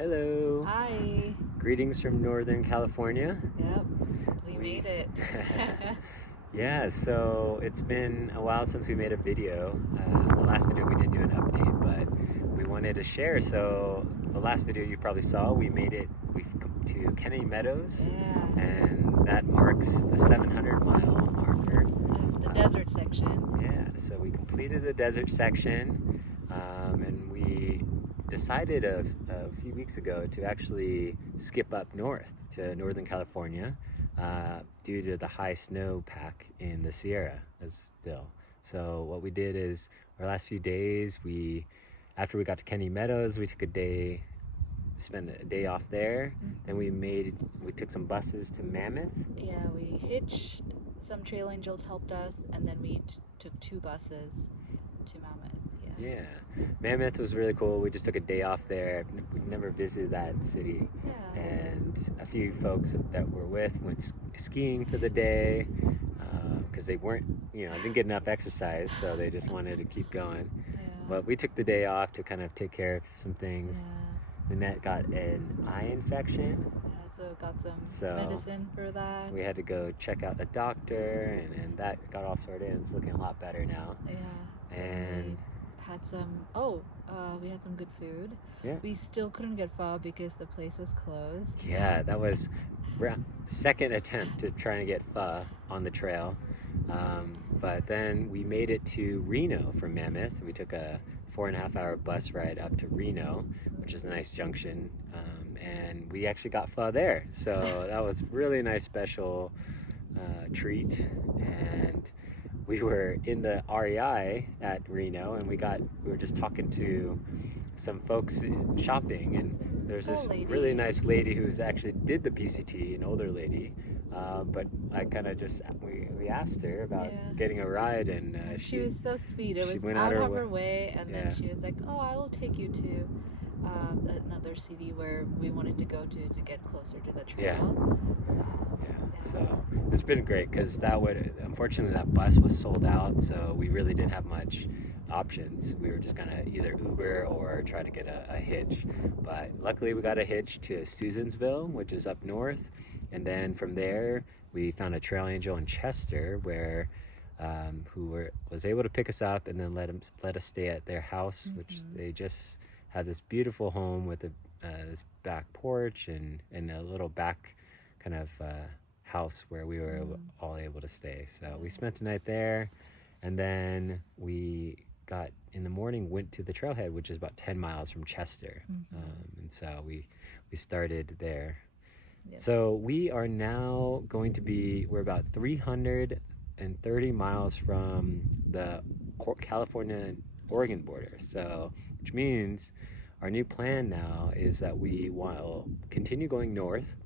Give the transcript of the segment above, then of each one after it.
Hello. Hi. Greetings from Northern California. Yep, we made it. Yeah, so it's been a while since we made a video. The last video we did do an update, but we wanted to share. So the last video you probably saw, we've come to Kennedy Meadows, Yeah, and that marks the 700-mile marker. of the desert section. Yeah, so we completed the desert section, and we decided a few weeks ago to actually skip up north to Northern California due to the high snowpack in the Sierra still. So what we did is our last few days, after we got to Kennedy Meadows, we took spent a day off there. Then we took some buses to Mammoth. Yeah, we hitched. Some trail angels helped us, and then we took two buses to Mammoth. Yeah, Mammoth was really cool. We just took a day off there. We've never visited that city. Yeah. And a few folks that we're with went skiing for the day because they didn't get enough exercise, so they just wanted to keep going. Yeah. But we took the day off to kind of take care of some things. Yeah. Nanette got an eye infection. Yeah, so got some medicine for that. We had to go check out the doctor, and that got all sorted, and it's looking a lot better now. Yeah. And we had some good food. Yeah. We still couldn't get pho because the place was closed. Yeah, that was second attempt to try and get pho on the trail. But then we made it to Reno from Mammoth. We took a 4.5-hour bus ride up to Reno, which is a nice junction, and we actually got pho there. So that was really nice special treat. And we were in the REI at Reno, and we were just talking to some folks shopping, and there's this really nice lady who's actually did the PCT, an older lady, but I kind of we asked her about getting a ride, and she was so sweet. It was out of her way, and then she was like, "Oh, I will take you to another city where we wanted to go to get closer to the trail." So it's been great because unfortunately that bus was sold out, so we really didn't have much options. We were just gonna either Uber or try to get a hitch, but luckily we got a hitch to Susansville, which is up north, and then from there we found a trail angel in Chester where was able to pick us up and then let us stay at their house, which they just had this beautiful home with this back porch and a little back kind of house where we were all able to stay. So we spent the night there, and then in the morning went to the trailhead, which is about 10 miles from Chester. And so we started there. So we are now we're about 330 miles from the California Oregon border. So which means our new plan now is that we will continue going north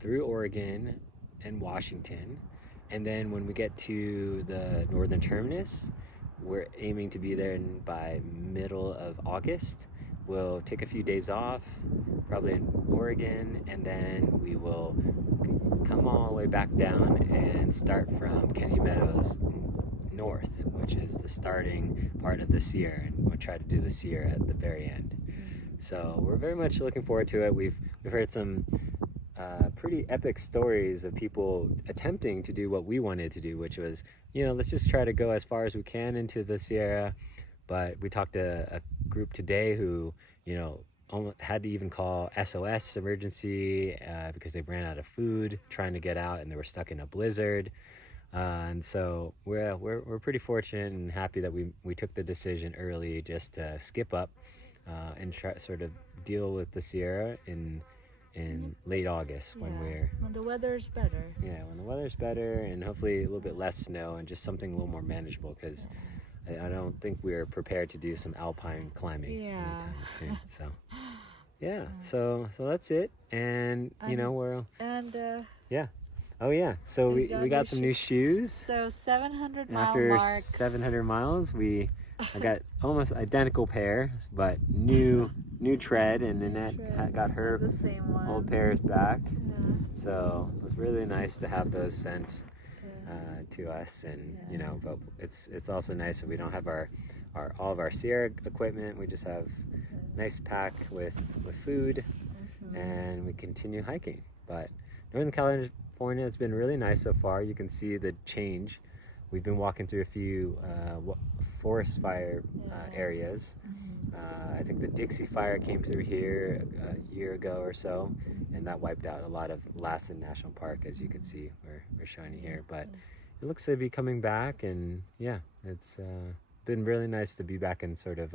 through Oregon and Washington, and then when we get to the northern terminus, we're aiming to be there by middle of August. We'll take a few days off, probably in Oregon, and then we will come all the way back down and start from Kennedy Meadows north, which is the starting part of the Sierra, and we'll try to do the Sierra at the very end. So we're very much looking forward to it. We've heard some pretty epic stories of people attempting to do what we wanted to do, which was, let's just try to go as far as we can into the Sierra. But we talked to a group today who, had to even call SOS emergency because they ran out of food trying to get out, and they were stuck in a blizzard. And so we're pretty fortunate and happy that we took the decision early just to skip up and try sort of deal with the Sierra in late August when the weather's better. Yeah, when the weather's better, and hopefully a little bit less snow and just something a little more manageable, because I don't think we're prepared to do some alpine climbing anytime soon. So so that's it, and so we got some new shoes. So 700 mile after mark. 700 miles, I got almost identical pair, but new tread, and Nanette got her old pairs back. So it was really nice to have those sent to us, and but it's also nice that we don't have all of our Sierra equipment. We just have nice pack with food, and we continue hiking. But Northern California has been really nice so far. You can see the change. We've been walking through a few forest fire areas. I think the Dixie Fire came through here a year ago or so, and that wiped out a lot of Lassen National Park, as you can see. We're showing you here, but it looks to be coming back, and yeah, it's been really nice to be back in sort of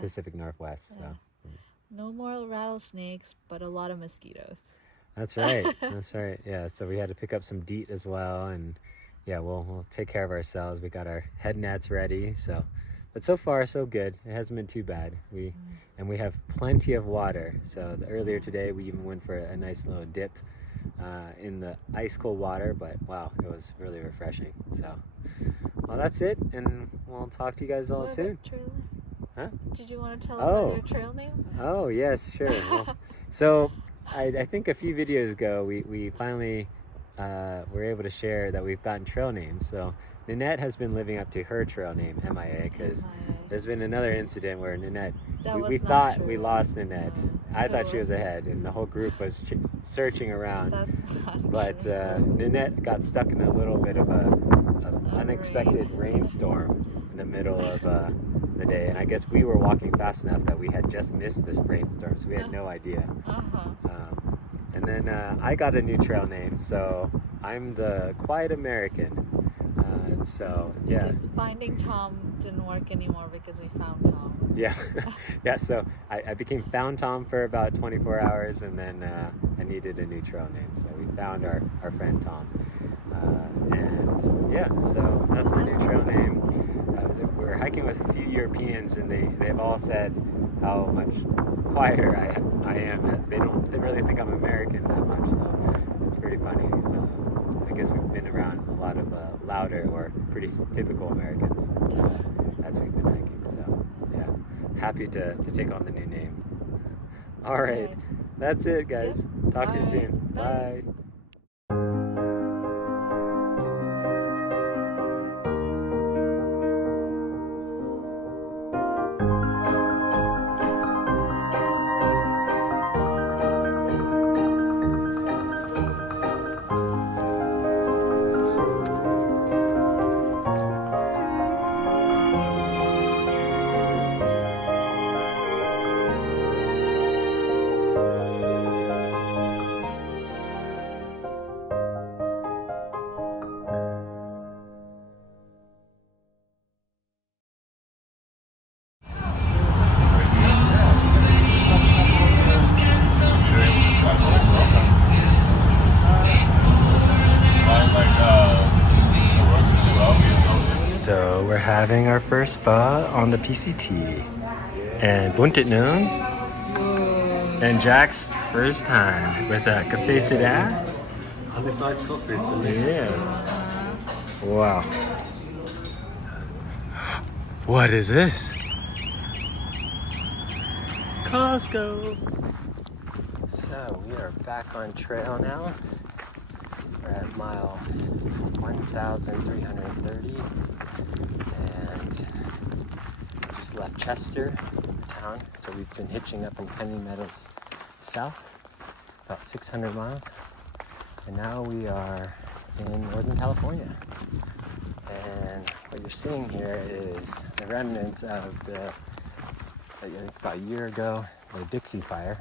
Pacific Northwest. So. No more rattlesnakes, but a lot of mosquitoes. That's right. That's right. Yeah. So we had to pick up some DEET as well, and yeah, we'll take care of ourselves. We got our head nets ready. So, but so far so good. It hasn't been too bad. We have plenty of water. So earlier today we even went for a nice little dip in the ice cold water. But wow, it was really refreshing. So, well, that's it, and we'll talk to you guys all soon. Huh? Did you want to tell about your trail name? Oh yes, sure. Well, so I think a few videos ago we finally were able to share that we've gotten trail names. So Nanette has been living up to her trail name, MIA, because there's been another incident where Nanette, we thought we lost Nanette. I thought she was ahead, and the whole group was searching around. That's not but true. Nanette got stuck in a little bit of a unexpected rainstorm in the middle of the day, and I guess we were walking fast enough that we had just missed this rainstorm, so we had no idea. And then I got a new trail name, so I'm the Quiet American. So yeah. Because finding Tom didn't work anymore because we found Tom. Yeah, yeah. So I became Found Tom for about 24 hours, and then I needed a new trail name, so we found our friend Tom. And yeah, so that's my new trail name. We're hiking with a few Europeans, and they've all said how much quieter I am. They really think I'm American that much, so it's pretty funny. I guess we've been around a lot of louder or pretty typical Americans as we've been hiking. So yeah, happy to take on the new name. All right, that's it, guys. Talk to you soon. Bye. So we're having our first pho on the PCT, and buntit noon, and Jack's first time with a cafe sida. And this iced coffee is delicious. Yeah. Wow. What is this? Costco. So we are back on trail now. We're at mile 1,330, and just left Chester, the town. So we've been hitching up in Penny Meadows South, about 600 miles, and now we are in Northern California. And what you're seeing here is the remnants of I think about a year ago, the Dixie Fire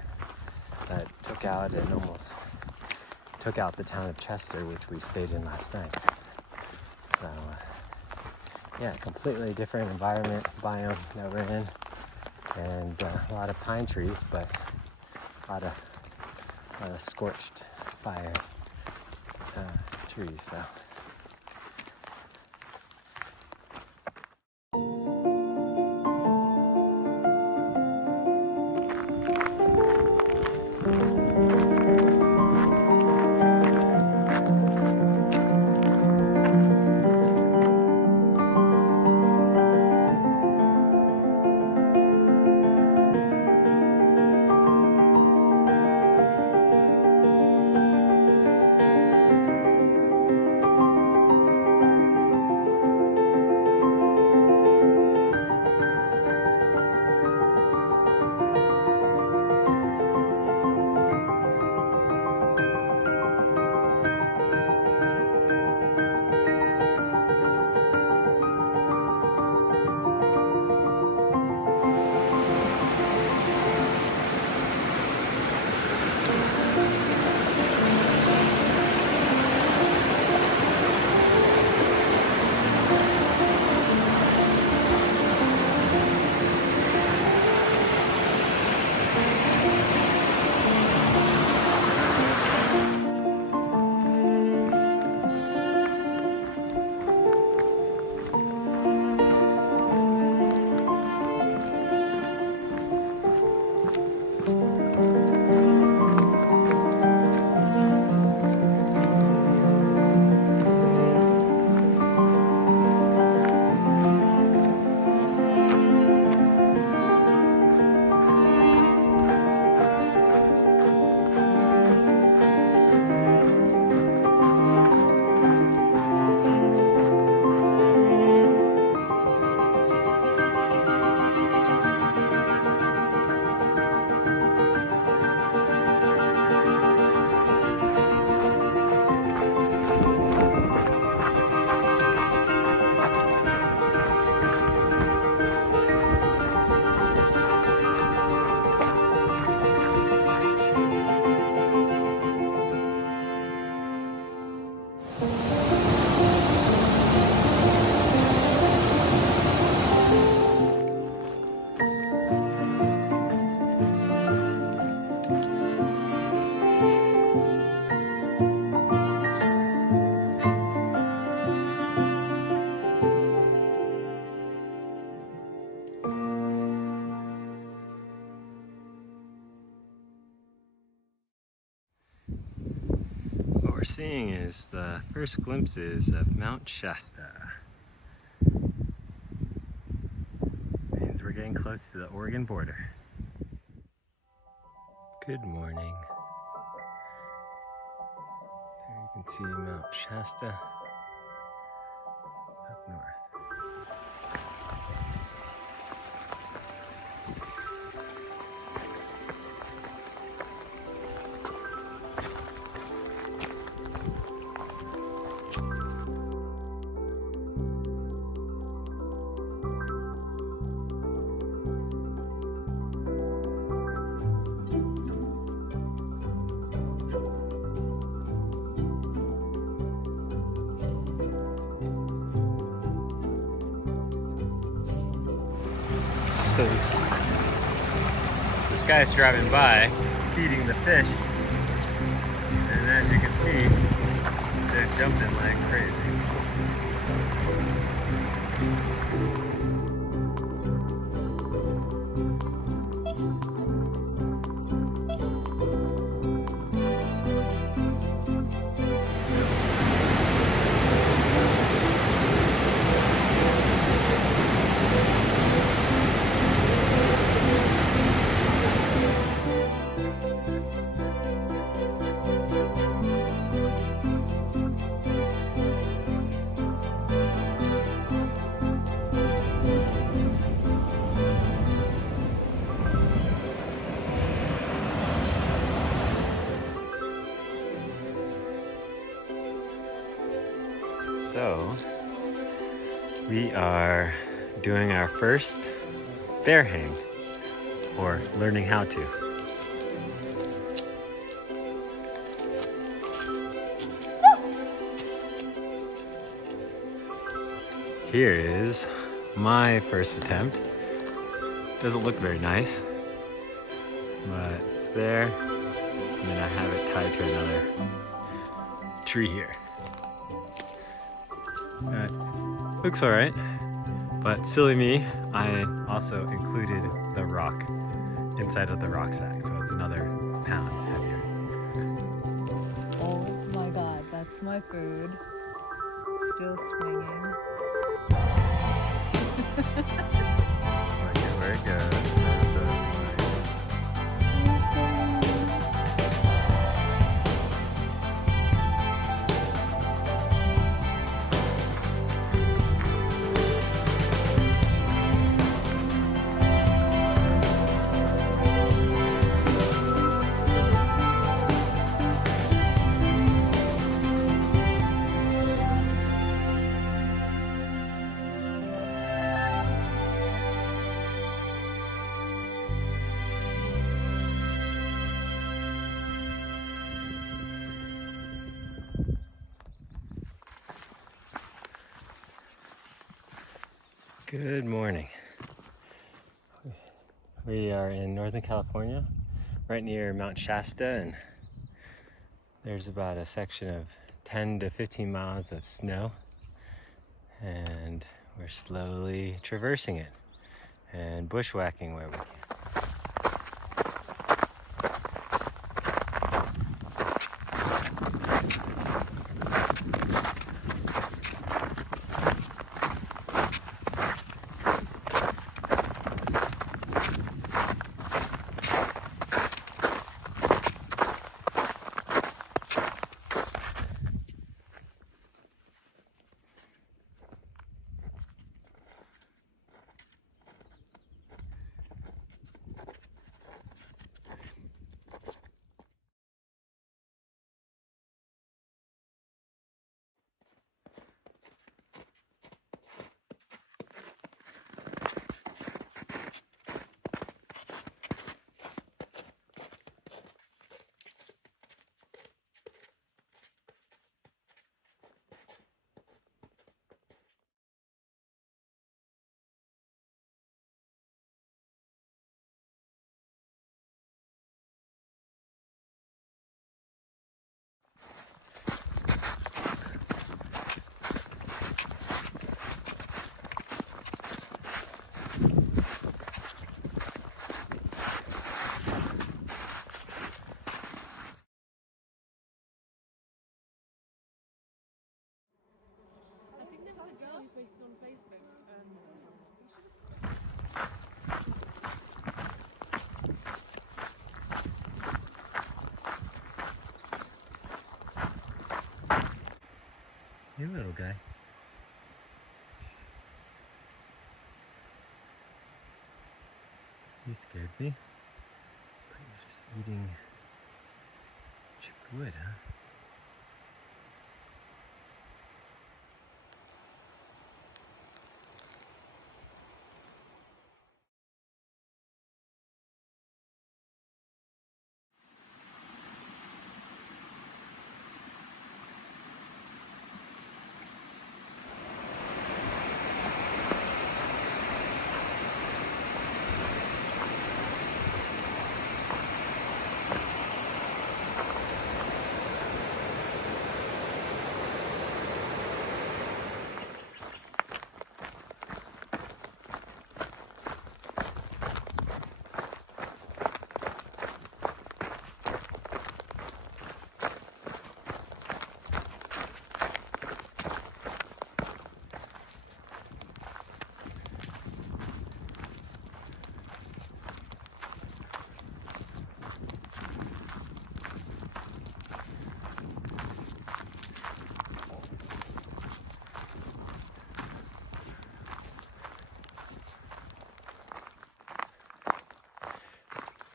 that took out and almost took out the town of Chester, which we stayed in last night. So yeah, completely different environment, biome that we're in, and a lot of pine trees, but a lot of scorched fire trees. So. we're seeing is the first glimpses of Mount Shasta. Means we're getting close to the Oregon border. Good morning. There you can see Mount Shasta up north. So this guy's driving by, feeding the fish, and as you can see, they're jumping like crazy. So, we are doing our first bear hang, or learning how to. Here is my first attempt. Doesn't look very nice, but it's there. And then I have it tied to another tree here. Looks alright, but silly me, I also included the rock inside of the rucksack, so it's another pound heavier. Oh my god, that's my food. Still swinging. Look at where it goes. Good morning. We are in Northern California, right near Mount Shasta, and there's about a section of 10 to 15 miles of snow, and we're slowly traversing it and bushwhacking where we can. Hey, little guy. You scared me. But you're just eating chipped wood, huh?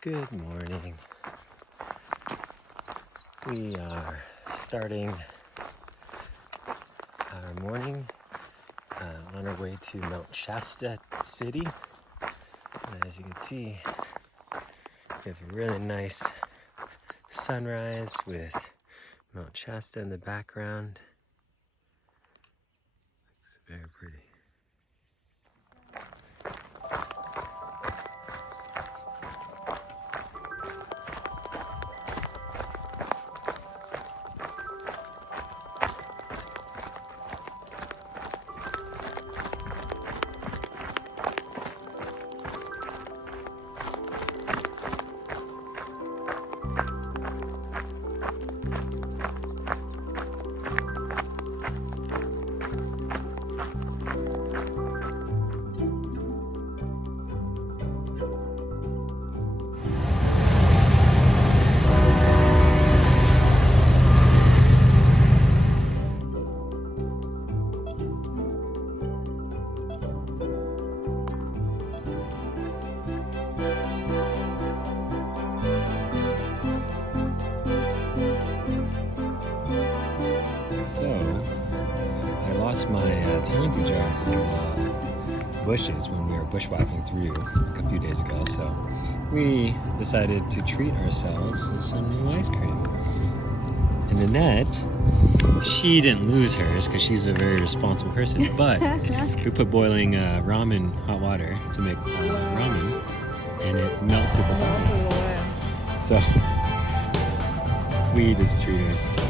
Good morning. We are starting our morning on our way to Mount Shasta City. And as you can see, we have a really nice sunrise with Mount Shasta in the background. It's very pretty. I lost my Tony jar bushes when we were bushwhacking through like a few days ago, so we decided to treat ourselves to some new ice cream. And Annette, she didn't lose hers because she's a very responsible person, but we put boiling ramen hot water to make ramen, and it melted the bottom. So we just treated ourselves.